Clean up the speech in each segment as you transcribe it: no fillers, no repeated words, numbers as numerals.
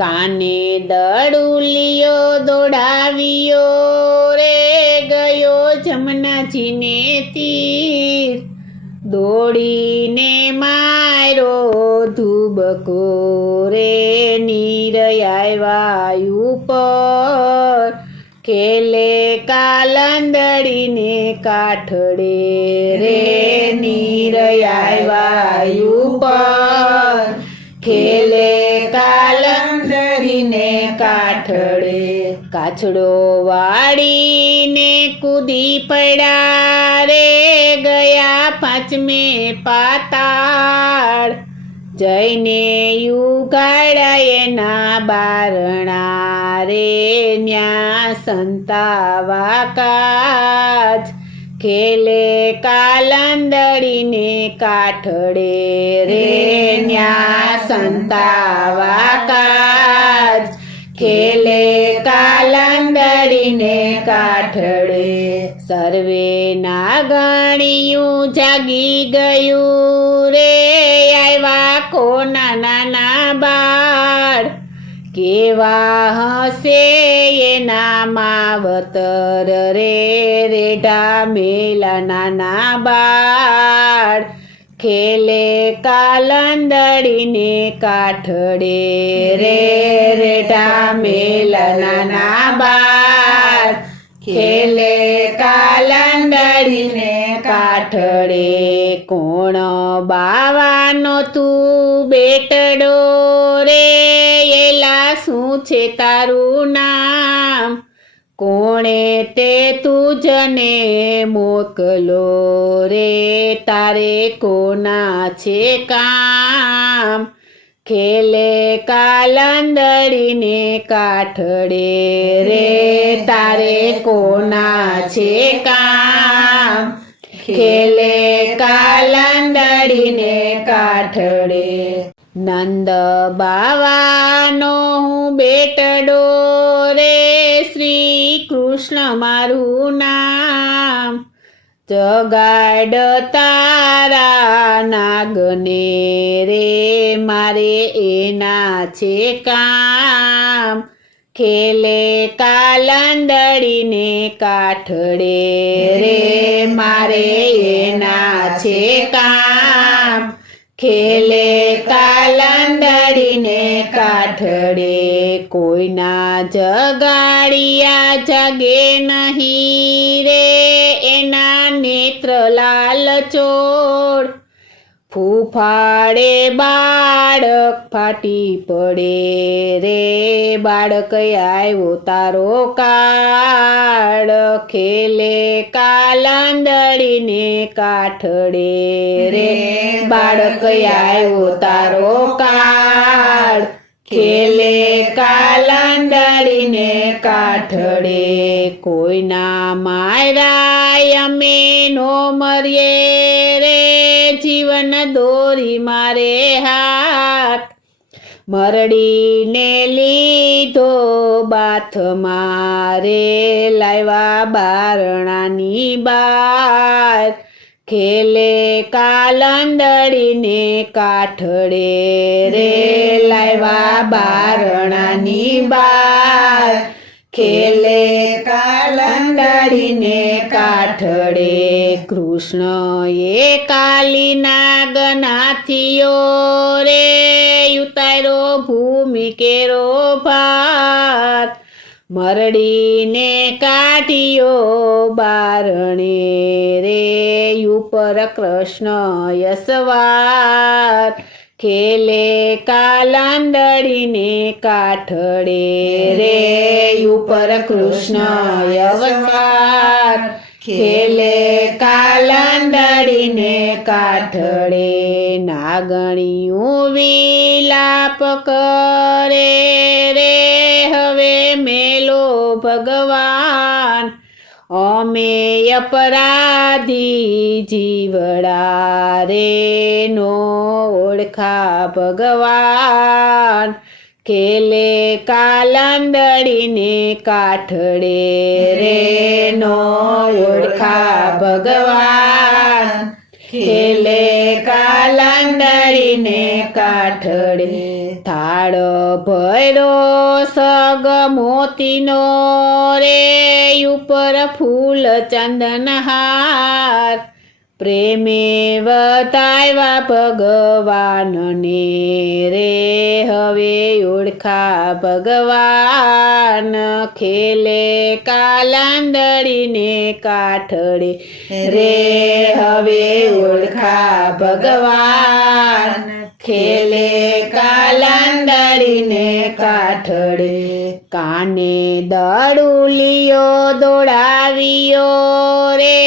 કાને દડુલિયો દોડાવ્યો રે ગયો જમનાજીને તીર દોડીને માર્યો ધુબકો રે નીર આવ્યા ઉપર ખેલે કાલંદડીને કાઠડે રે નીર આવ્યા ઉપર ખેલે કાલંદડીને કાઠડે કાછડો વાળીને કૂદી પડ્યા રે ગયા પાંચમે પાતાળ જઈને યુગાડા એના બારણા રે ન્યા સંતાવા કાજ ખેલે કાલંદડીને કાઠડે રે ન્યા સંતાવા કાજ ખેલે કાલંદડીને કાઠડે સર્વે નાગણિયું જાગી ગયું રે આવ્યા કોના નાના બાળ કેવા હસે એના માવતર રે રેઢા મેલા નાના બાળ ખેલે કાલંદડીને કાઠડે રે રેઢા મેલા નાના બાળ ખેલે કાલંદડીને કાઠડે કોણ બાવાનો તું બેટડો રે એલા શું છે તારું નામ કોણે તે તુજને મોકલો રે તારે કોના છે કામ ખેલે કાલંદડીને કાઠડે રે તારે કોના છે કામ ખેલે કાલંદડીને કાઠડે નંદ બાવાનો હું બેટડો રે શ્રી કૃષ્ણ મારું નામ જગાડ તારા નાગને રે મારે એના છે કામ ખેલે કાલંદડીને કાઠડે રે મારે એના છે કામ ખેલે કાલંદડીને કાઠડે કોઈના જગાડિયા જાગે નહીં રે એના નેત્ર લાલ ચોળ ફૂફાડે બાળક ફાટી પડે રે બાળક આવ્યો તારો કાળ ખેલે કાલંદડીને કાઠડે રે બાળક આવ્યો તારો કાળ ખેલે કાલંદડીને કાઠડે કોઈના માર્યા અમે નો મરીએ રે જીવન દોરી મારે હાથ મરડીને લીધો બાથ મારે લાવ્યા બારણાની બાર ખેલે કાલંદડીને કાઠડે રે લાવ્યા બારણાની બાર ખેલે કાલંદડીને કાઠડે કૃષ્ણ એ કાલી નાગનાથીઓ રે ઉતાર્યો ભૂમિ કેરો ભાત મરડીને કાઢ્યો બારણે રે ઉપર કૃષ્ણ યસવાર ખેલે કાલંદડીને કાઠડે રે ઉપર કૃષ્ણ યસવાર ખેલે કાલંદડીને કાઠડે નાગણિયું વિલાપ કરે રે હવે મેલો ભગવાન અમે અપરાધી જીવડા રે નો ઓળખા ભગવાન ખેલે કાલંદડીને કાઠડે રે નો ઓળખા ભગવાન ખેલે કાલંદડીને કાઠડે થાળ ભયરો સગ મોતીનો રે ઉપર ફૂલ ચંદનહાર પ્રેમે વતાવ્યા ભગવાનને રે હવે ઓળખા ભગવાન ખેલે કાલાંદડીને કાઠડે રે હવે ઓળખા ભગવાન ખેલે કાલાંદડીને કાઠડે કાને દડુલિયો દોડાવ્યો રે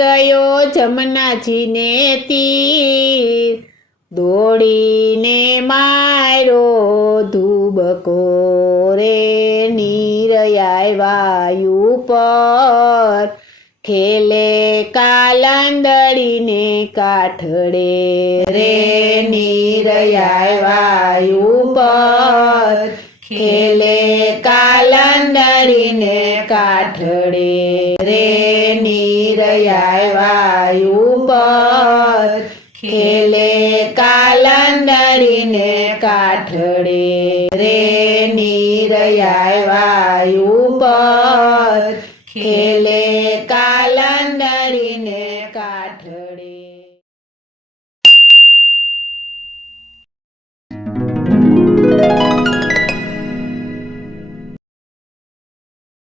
ગયો જમનાજીને તીર દોડીને માર્યો ધુબકો રે નીર આવ્યા ઉપર ખેલે કાલાંદડીને કાઠડે રે નીર આવ્યા ઉપર ખેલે કાલાંદડીને કાઠડે રે નીર આવ્યા ઉપર ખેલે કાલાંદડીને કાઠડે રે નીર આવ્યા ઉપર ખેલે કાલાંદડીને કાઠડે.